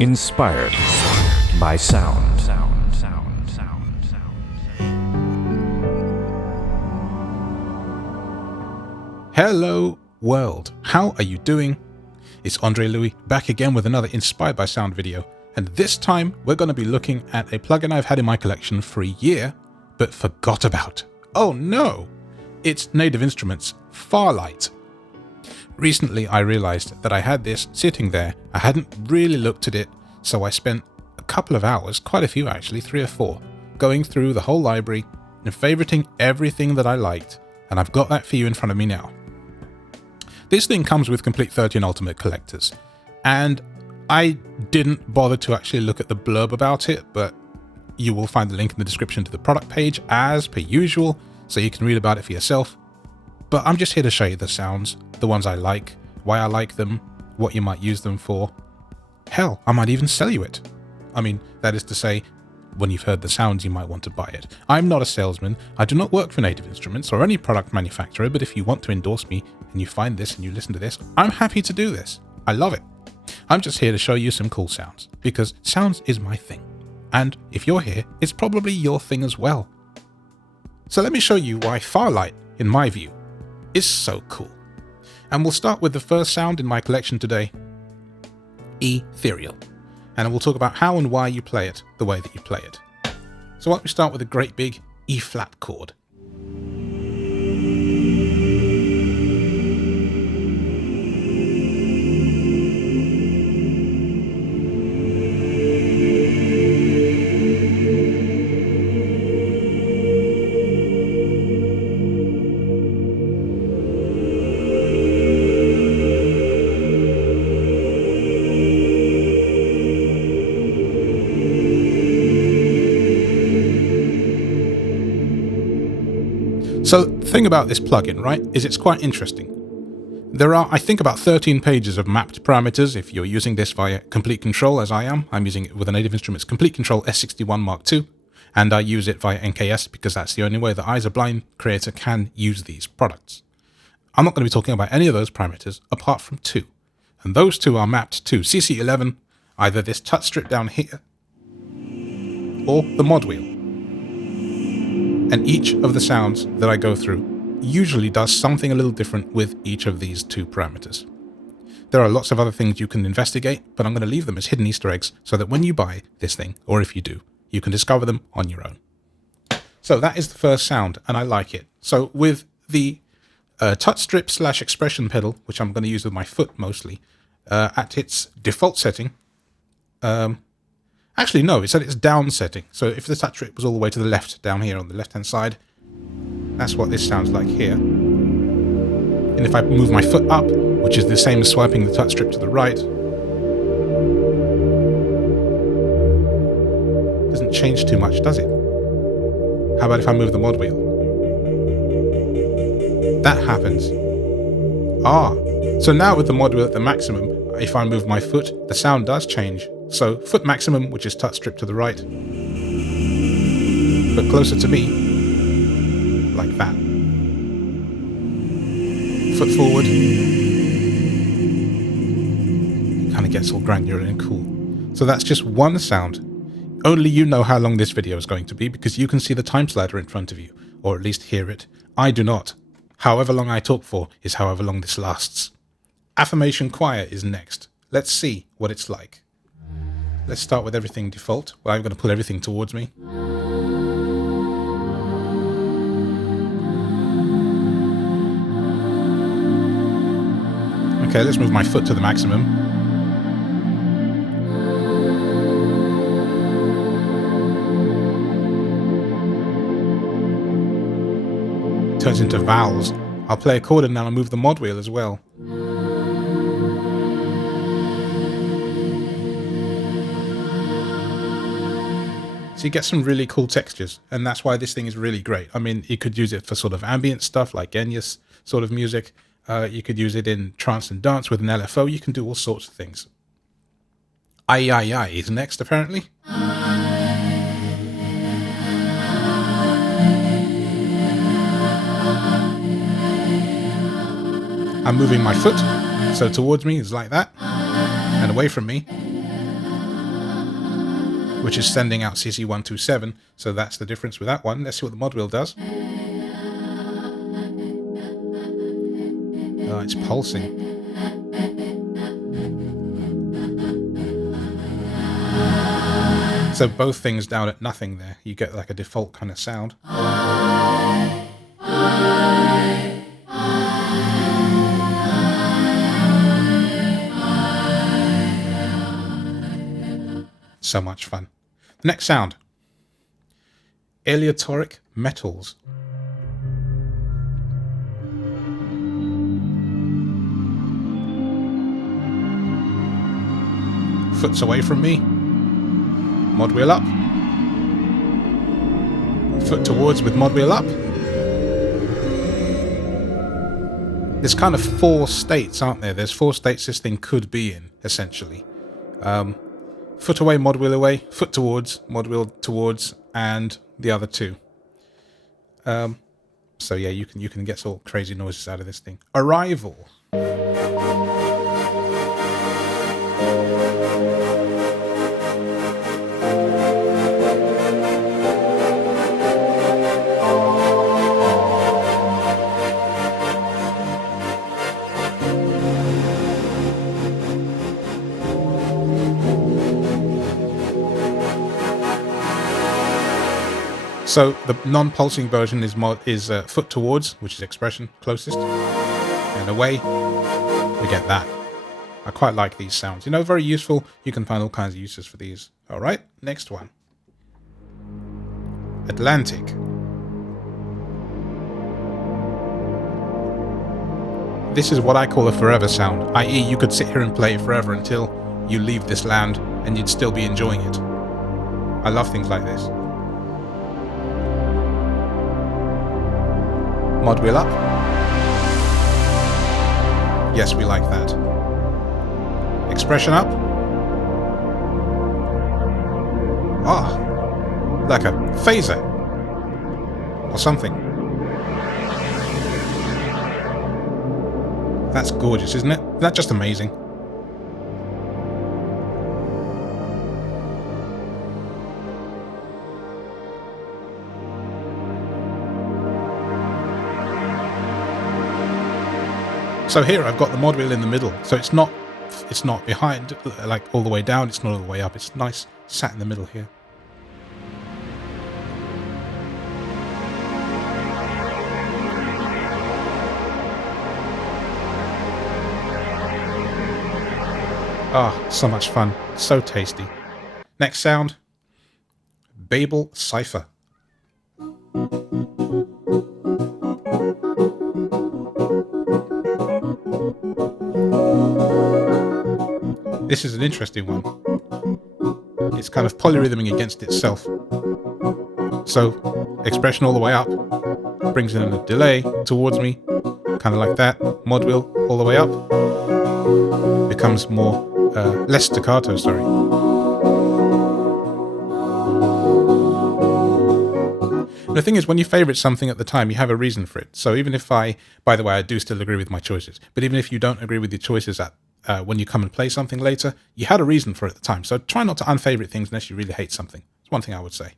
Inspired by sound. Hello world, how are you doing? It's Andre Louis back again with another Inspired by Sound video, and this time we're going to be looking at a plugin I've had in my collection for a year but forgot about. Oh no! It's Native Instruments' Pharlight. Recently I realized that I had this sitting there. I hadn't really looked at it, so I spent a couple of hours, quite a few actually, 3 or 4, going through the whole library and favoriting everything that I liked, and I've got that for you in front of me now. This thing comes with complete 13 Ultimate collectors, and I didn't bother to actually look at the blurb about it, but you will find the link in the description to the product page as per usual, so you can read about it for yourself. But I'm just here to show you the sounds, the ones I like, why I like them, what you might use them for. Hell, I might even sell you it. I mean, that is to say, when you've heard the sounds, you might want to buy it. I'm not a salesman, I do not work for Native Instruments or any product manufacturer, but if you want to endorse me and you find this and you listen to this, I'm happy to do this. I love it. I'm just here to show you some cool sounds, because sounds is my thing. And if you're here, it's probably your thing as well. So let me show you why Pharlight, in my view, is so cool. And we'll start with the first sound in my collection today, ethereal. And we'll talk about how and why you play it the way that you play it. So why don't we start with a great big E flat chord. So the thing about this plugin, right, is it's quite interesting. There are, I think, about 13 pages of mapped parameters if you're using this via Complete Control, as I am. I'm using it with a Native Instruments Complete Control S61 Mark II, and I use it via NKS because that's the only way that I, as a blind creator, can use these products. I'm not going to be talking about any of those parameters apart from 2, and those 2 are mapped to CC11, either this touch strip down here, or the mod wheel. And each of the sounds that I go through usually does something a little different with each of these 2 parameters. There are lots of other things you can investigate, but I'm going to leave them as hidden Easter eggs so that when you buy this thing, or if you do, you can discover them on your own. So that is the first sound, and I like it. So with the touch strip / expression pedal, which I'm going to use with my foot mostly, at its default setting, actually, no, it's at its down setting. So if the touch strip was all the way to the left, down here on the left-hand side, that's what this sounds like here. And if I move my foot up, which is the same as swiping the touch strip to the right, doesn't change too much, does it? How about if I move the mod wheel? That happens. So now with the mod wheel at the maximum, if I move my foot, the sound does change. So foot maximum, which is touch strip to the right, but closer to me, like that. Foot forward, it kind of gets all granular and cool. So that's just one sound. Only you know how long this video is going to be because you can see the time slider in front of you, or at least hear it. I do not. However long I talk for is however long this lasts. Affirmation Choir is next. Let's see what it's like. Let's start with everything default. Well, I'm going to pull everything towards me. Okay, let's move my foot to the maximum. Turns into vowels. I'll play a chord and now I'll move the mod wheel as well. So you get some really cool textures, and that's why this thing is really great. I mean, you could use it for sort of ambient stuff like Enya's sort of music. You could use it in trance and dance with an LFO. You can do all sorts of things. I is next, apparently. I'm moving my foot, so towards me is like that, and away from me which is sending out CC127. So that's the difference with that one. Let's see what the mod wheel does. Oh, it's pulsing. So both things down at nothing there. You get like a default kind of sound. So much fun. Next sound. Aleatoric metals. Foot's away from me. Mod wheel up. Foot towards with mod wheel up. There's kind of 4 states, aren't there? There's 4 states this thing could be in, essentially. Foot away, mod wheel away. Foot towards, mod wheel towards, and the other 2. So yeah, you can get all crazy noises out of this thing. Arrival. So the non-pulsing version is foot towards, which is expression closest, and away. We get that. I quite like these sounds. You know, very useful. You can find all kinds of uses for these. All right, next one. Atlantic. This is what I call a forever sound, i.e. you could sit here and play it forever until you leave this land and you'd still be enjoying it. I love things like this. Mod wheel up. Yes, we like that. Expression up. Ah, like a phaser or something. That's gorgeous, isn't it? Isn't that just amazing? So here I've got the mod wheel in the middle, so it's not behind, like all the way down, it's not all the way up, it's nice sat in the middle here. Ah, so much fun, so tasty. Next sound, Babel Cipher. This is an interesting one. It's kind of polyrhythming against itself. So, expression all the way up, brings in a delay towards me, kind of like that. Mod wheel all the way up, becomes more, less staccato, sorry. The thing is, when you favourite something at the time, you have a reason for it. So even if by the way, I do still agree with my choices, but even if you don't agree with your choices when you come and play something later, you had a reason for it at the time. So try not to unfavourite things unless you really hate something. It's one thing I would say.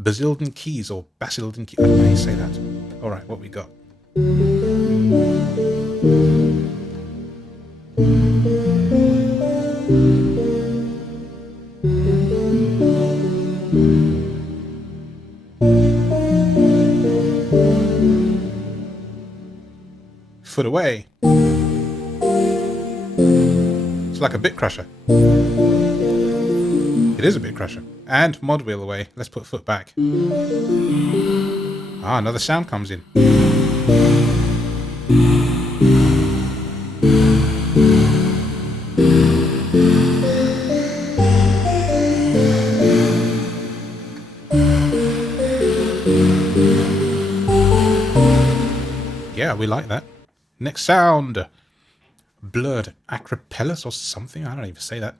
Basildon Keys, or Basildon Keys, I don't know how you say that. All right, what we got? Foot away. It's like a bit crusher. It is a bit crusher. And mod wheel away. Let's put foot back. Ah, another sound comes in. Yeah, we like that. Next sound. Blurred acropellis or something. I don't even say that.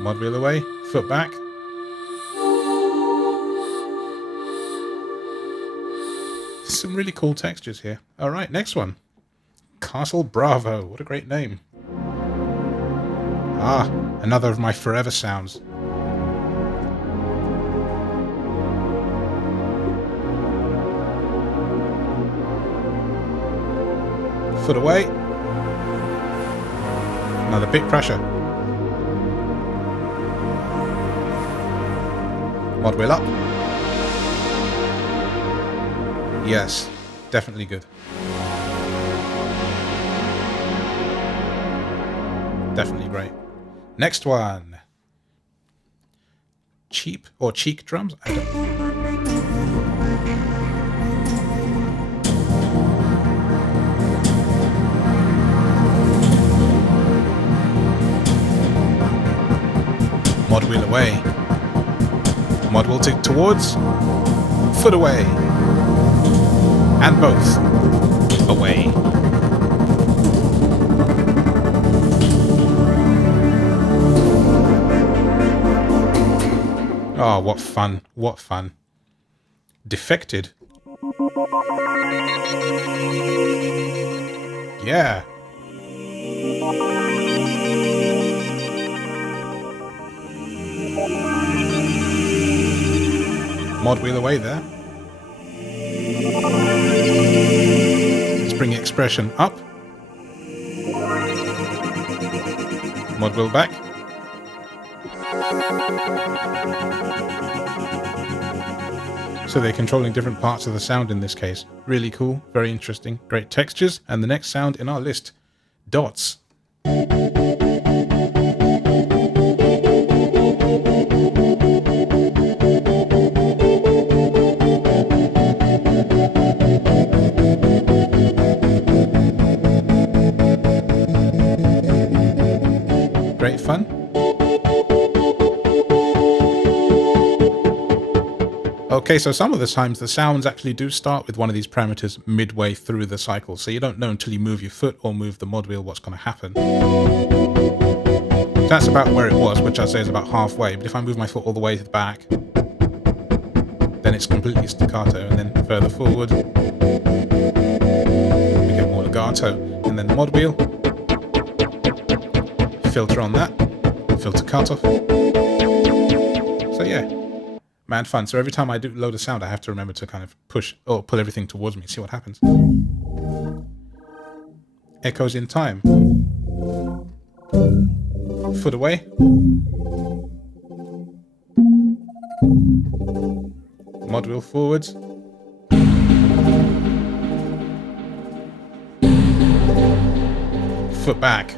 Mod wheel away, foot back. Some really cool textures here. Alright, next one. Castle Bravo. What a great name. Ah, another of my forever sounds. Foot away. Another bit pressure. Mod wheel up. Yes, definitely good. Definitely great. Next one. Cheap or cheek drums? I don't know. Mod wheel away. Mod wheel towards. Foot away. And both. Away. Oh, what fun. What fun. Defected. Yeah. Mod wheel away there. Let's bring expression up. Mod wheel back. So they're controlling different parts of the sound in this case. Really cool, very interesting, great textures. And the next sound in our list, dots. Great fun. Okay, so some of the times the sounds actually do start with one of these parameters midway through the cycle, so you don't know until you move your foot or move the mod wheel what's going to happen. That's about where it was, which I'd say is about halfway, but if I move my foot all the way to the back, then it's completely staccato, and then further forward, we get more legato, and then mod wheel, filter on that, filter cutoff. So yeah. Man, fun. So every time I do load a sound, I have to remember to kind of push or pull everything towards me, see what happens. Echoes in time. Foot away. Mod wheel forwards. Foot back.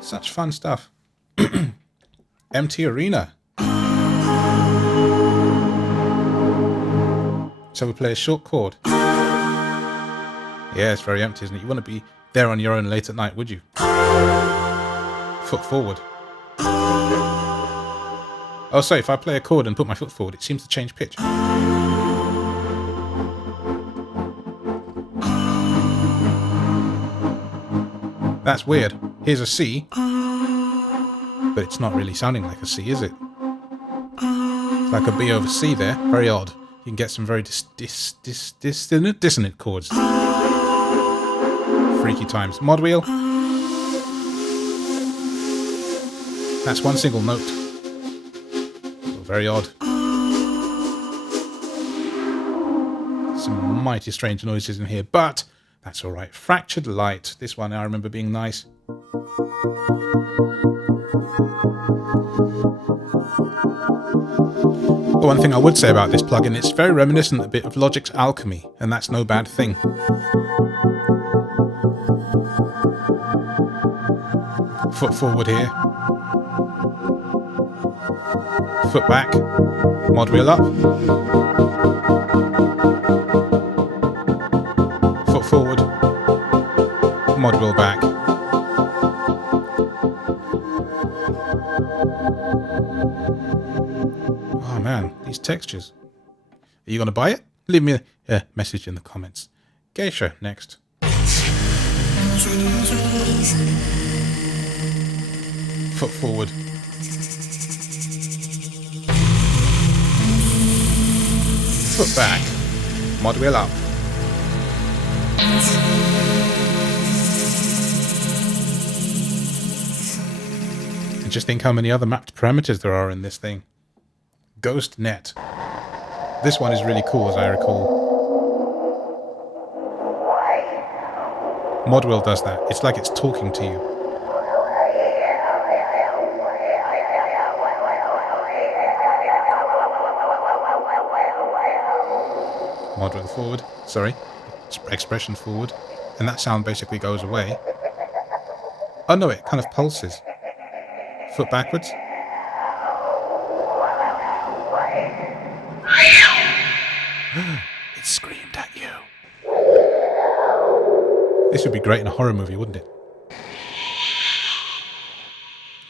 Such fun stuff. Empty arena. So we play a short chord. Yeah, it's very empty, isn't it? You want to be there on your own late at night, would you? Foot forward. Oh, sorry, if I play a chord and put my foot forward, it seems to change pitch. That's weird. Here's a C, but it's not really sounding like a C, is it? It's like a B over C there. Very odd. You can get some very dissonant chords. Freaky times. Mod wheel. That's one single note. Oh, very odd. Some mighty strange noises in here, but that's all right. Fractured light. This one I remember being nice. But one thing I would say about this plugin, it's very reminiscent a bit of Logic's Alchemy, and that's no bad thing. Foot forward here. Foot back. Mod wheel up. Foot forward. Mod wheel back. Oh man, these textures. Are you going to buy it? Leave me a message in the comments. Geisha next. Foot forward. Foot back. Mod wheel up. And just think how many other mapped parameters there are in this thing. Ghost net. This one is really cool, as I recall. Mod wheel does that. It's like it's talking to you. Mod wheel forward. Sorry. Expression forward. And that sound basically goes away. Oh no, it kind of pulses. Foot backwards. It screamed at you. This would be great in a horror movie, wouldn't it?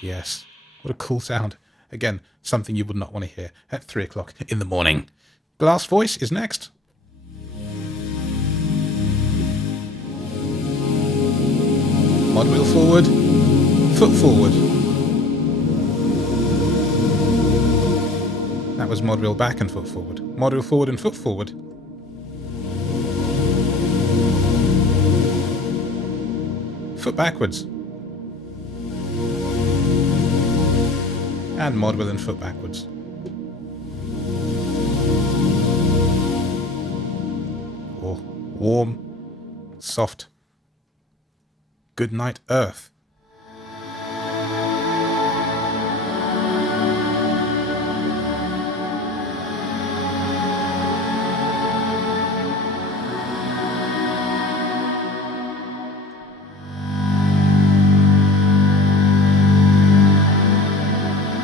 Yes. What a cool sound. Again, something you would not want to hear at 3 o'clock in the morning. Glass voice is next. Mod wheel forward. Foot forward. That was mod wheel back and foot forward. Mod wheel forward and foot forward. Foot backwards. And mod wheel and foot backwards. Oh, warm, soft. Good night, Earth.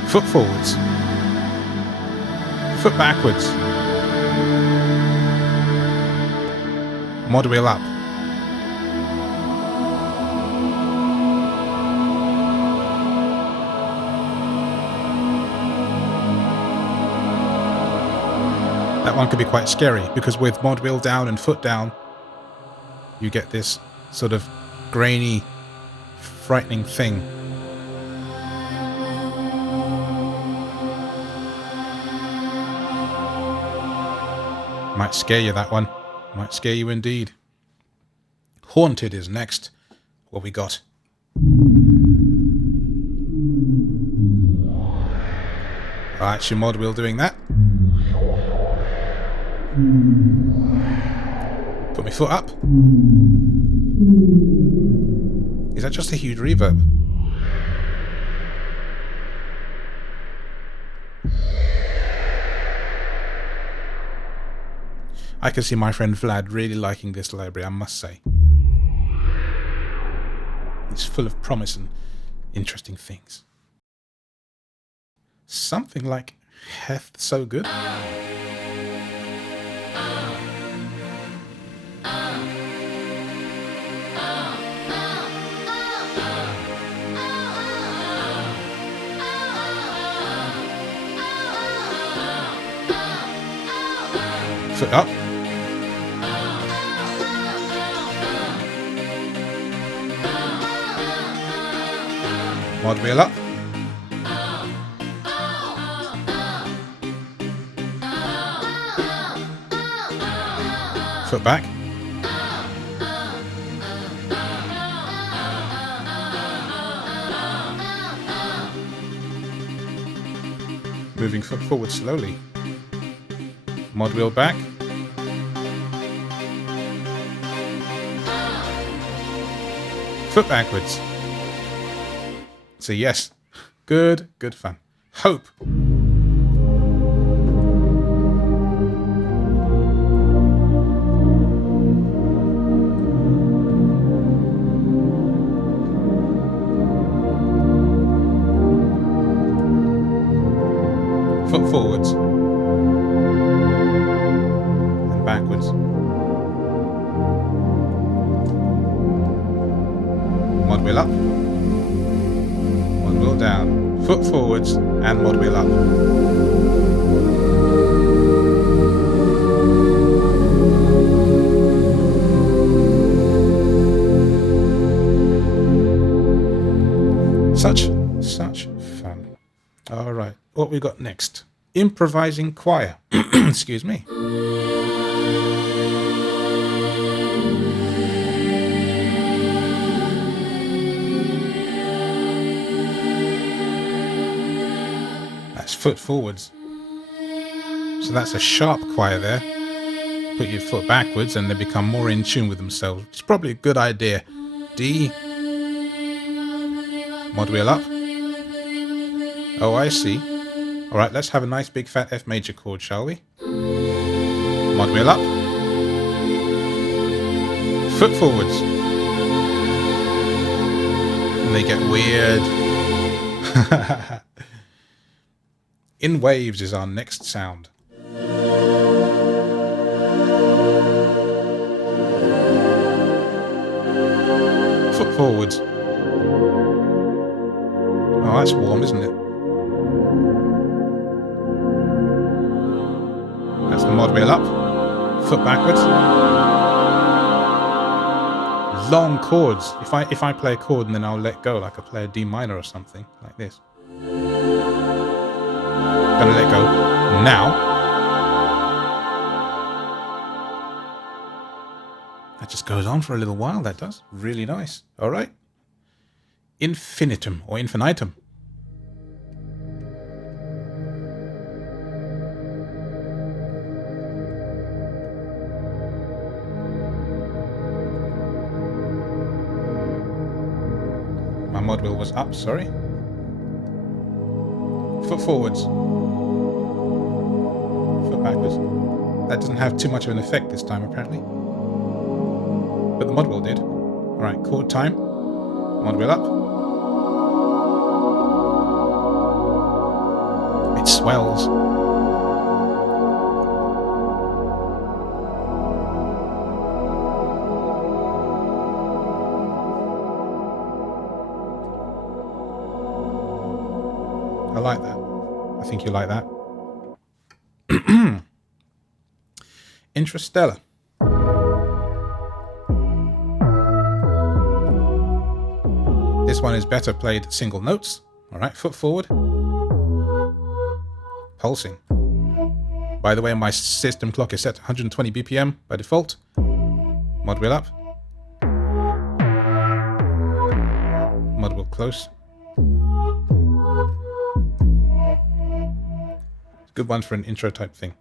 Foot forwards. Foot backwards. Mod wheel up. That one could be quite scary, because with mod wheel down and foot down, you get this sort of grainy, frightening thing. Might scare you, that one. Might scare you indeed. Haunted is next. What we got? Right, your mod wheel doing that. Put my foot up. Is that just a huge reverb? I can see my friend Vlad really liking this library, I must say. It's full of promise and interesting things. Something like Heth So Good? Foot up. Mod wheel up. Foot back. Moving foot forward slowly. Mod wheel back. Foot backwards. So yes, good fun. Hope. Foot forwards. And backwards. Mod wheel up. Mod wheel down. Foot forwards and mod wheel up. fun. All right, what we got next? Improvising choir. Excuse me. That's foot forwards. So that's a sharp choir there. Put your foot backwards and they become more in tune with themselves. It's probably a good idea. D. Mod wheel up. Oh, I see. All right, let's have a nice big fat F major chord, shall we? Mod wheel up. Foot forwards. And they get weird. In waves is our next sound. Foot forwards. Oh, that's warm, isn't it? That's the mod wheel up. Foot backwards. Long chords. If I play a chord and then I'll let go, like I play a D minor or something, like this. Gonna let go now. That just goes on for a little while, that does. Really nice. All right. Infinitum or infinitum. My mod wheel was up, sorry. Foot forwards. Foot backwards. That doesn't have too much of an effect this time, apparently. But the mod wheel did. Alright, chord time. Mod wheel up. It swells. I like that. I think you like that. Interstellar. This one is better played single notes. Alright, foot forward. Pulsing. By the way, my system clock is set to 120 BPM by default. Mod wheel up. Mod wheel close. Good one for an intro type thing.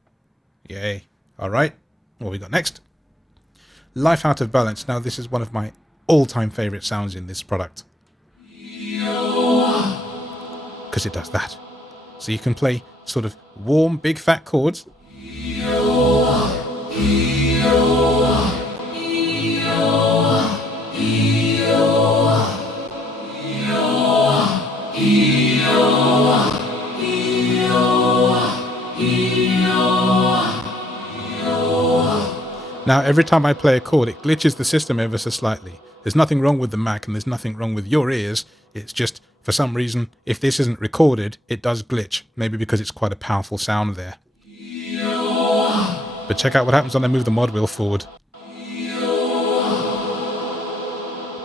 Yay. Alright, what we got next? Life Out of Balance. Now this is one of my all-time favorite sounds in this product. Because it does that. So you can play sort of warm, big fat chords. Now, every time I play a chord, it glitches the system ever so slightly. There's nothing wrong with the Mac and there's nothing wrong with your ears. It's just, for some reason, if this isn't recorded, it does glitch. Maybe because it's quite a powerful sound there. But check out what happens when I move the mod wheel forward.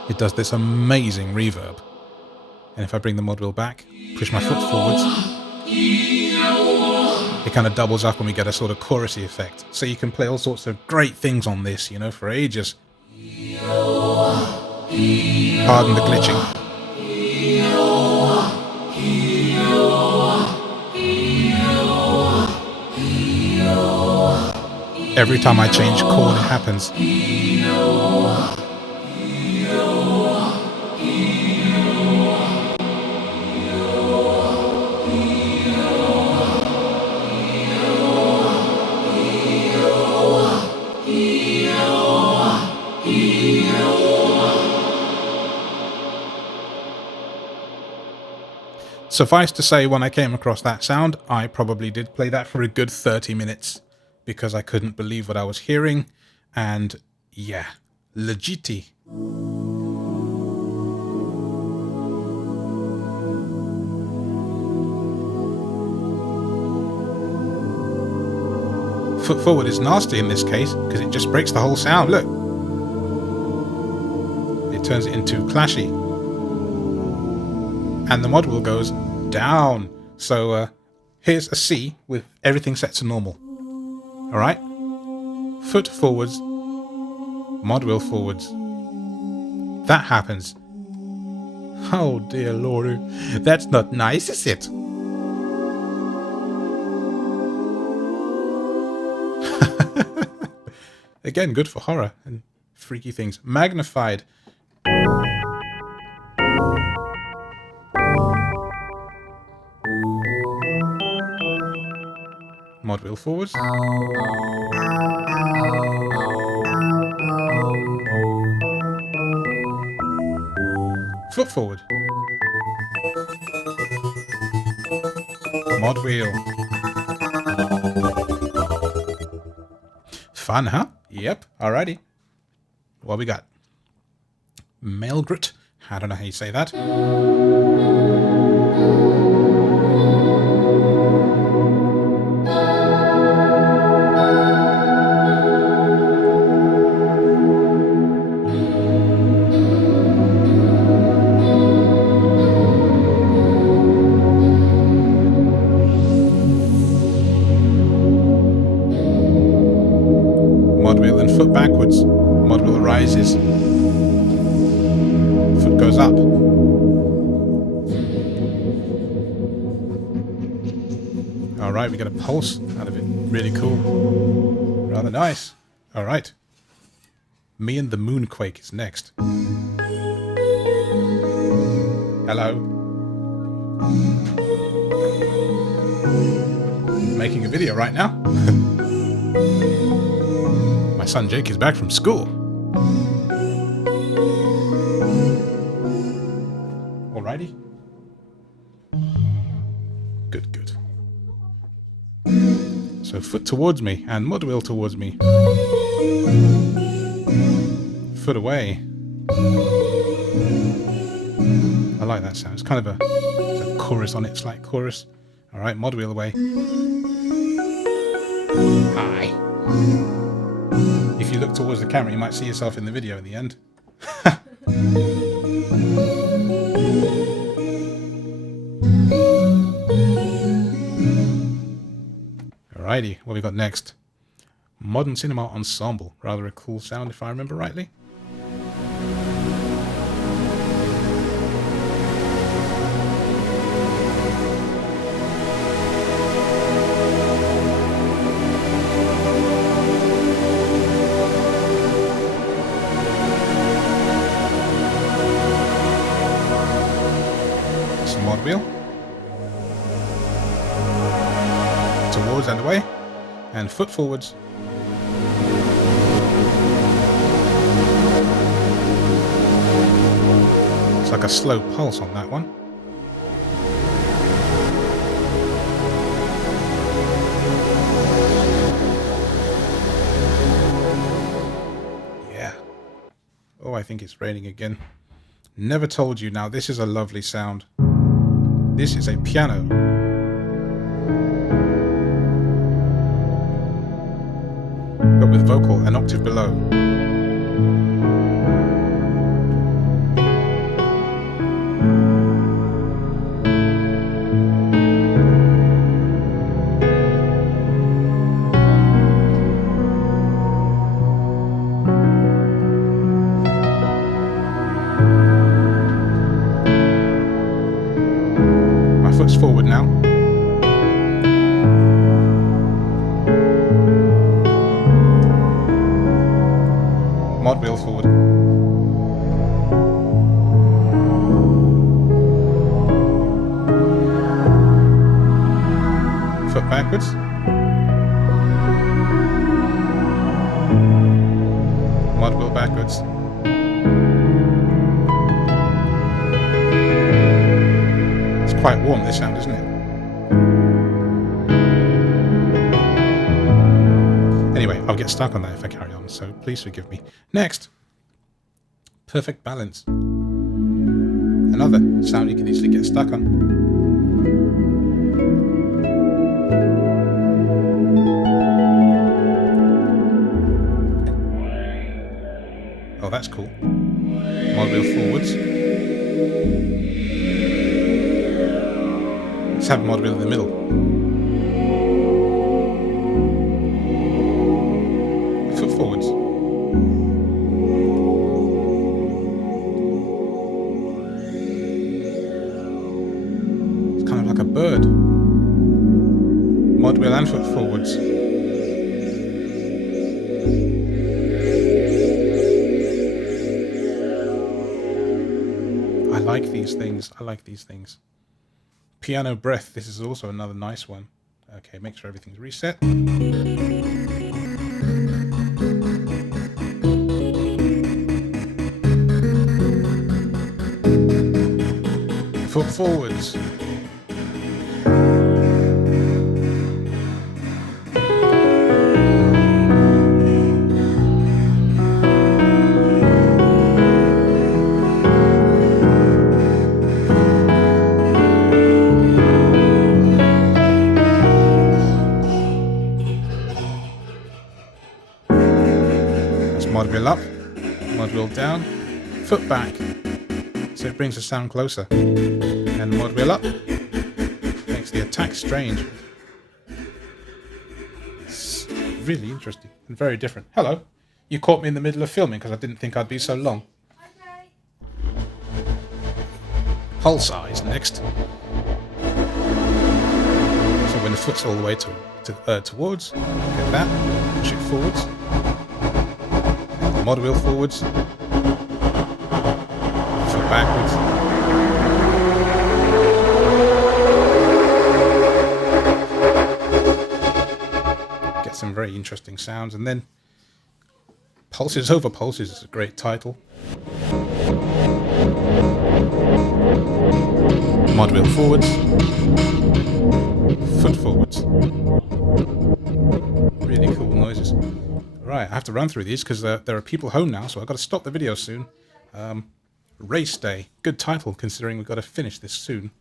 It does this amazing reverb. And if I bring the mod wheel back, push my foot forwards, it kind of doubles up and we get a sort of chorusy effect. So you can play all sorts of great things on this, you know, for ages. Pardon the glitching. Every time I change chord, it happens. Suffice to say, when I came across that sound, I probably did play that for a good 30 minutes because I couldn't believe what I was hearing. And yeah, legiti. Foot forward is nasty in this case because it just breaks the whole sound. Look, it turns it into clashy. And the mod wheel goes down. So here's a C with everything set to normal. All right, foot forwards, mod wheel forwards. That happens. Oh dear Lord, that's not nice, is it? Again, good for horror and freaky things. Magnified. Mod wheel forwards. Foot forward. Mod wheel. Fun, huh? Yep. Alrighty. What we got? Mailgrit. I don't know how you say that. Mod wheel and foot backwards. Mod wheel rises. Foot goes up. Alright, we get a pulse out of it. Really cool. Rather nice. Alright. Me and the Moonquake is next. Hello. Making a video right now. My son Jake is back from school. Alrighty. Good, good. So foot towards me and mod wheel towards me. Foot away. I like that sound. It's kind of a chorus on it, slight chorus. Alright, mod wheel away. Hi. If you look towards the camera, you might see yourself in the video in the end. Alrighty, what we got next? Modern Cinema Ensemble. Rather a cool sound if I remember rightly. Some mod wheel. Towards and away. And foot forwards. It's like a slow pulse on that one. Yeah. Oh, I think it's raining again. Never told you. Now, this is a lovely sound. This is a piano. But with vocal an octave below. My foot's forward now. Mod wheel forward. Foot backwards. Mod wheel backwards. It's quite warm, this sound, isn't it? Anyway, I'll get stuck on that if I carry on, so please forgive me. Next, perfect balance. Another sound you can easily get stuck on. Oh, that's cool. Mod wheel forwards. Let's have mod wheel in the middle. Foot forwards. It's kind of like a bird. Mod wheel and foot forwards. I like these things. I like these things. Piano breath. This is also another nice one. Okay, make sure everything's reset. Foot forwards. Mod wheel up, mod wheel down, foot back, so it brings the sound closer, and mod wheel up makes the attack strange. It's really interesting and very different. Hello, you caught me in the middle of filming because I didn't think I'd be so long. Pole size next. So when the foot's all the way towards, get that, push it forwards. Mod wheel forwards, foot backwards. Get some very interesting sounds, and then Pulses Over Pulses is a great title. Mod wheel forwards, foot forwards. Really cool noises. Right, I have to run through these because there are people home now, so I've got to stop the video soon. Race Day. Good title, considering we've got to finish this soon.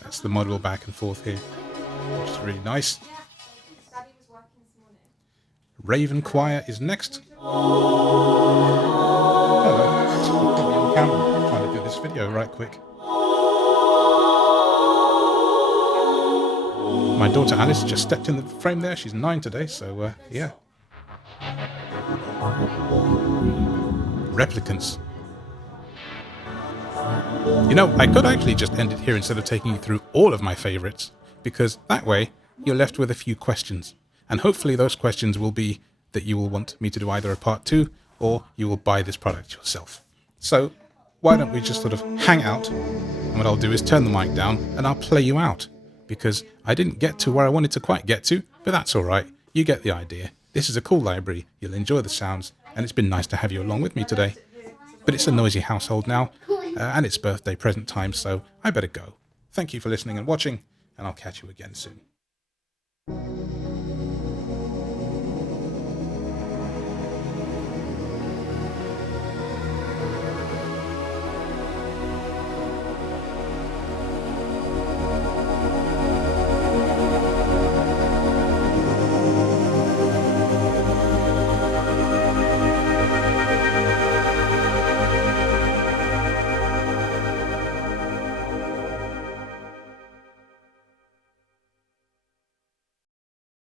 That's the mod wheel back and forth here, which is really nice. Raven Choir is next. Hello, actually, put me on camera. I'm trying to do this video right quick. My daughter Alice just stepped in the frame there. She's 9 today, so yeah. Replicants. You know, I could actually just end it here instead of taking you through all of my favorites, because that way you're left with a few questions. And hopefully those questions will be that you will want me to do either a part 2 or you will buy this product yourself. So why don't we just sort of hang out, and what I'll do is turn the mic down and I'll play you out. Because I didn't get to where I wanted to quite get to, but that's all right. You get the idea. This is a cool library. You'll enjoy the sounds, and it's been nice to have you along with me today. But it's a noisy household now, and it's birthday present time, so I better go. Thank you for listening and watching, and I'll catch you again soon.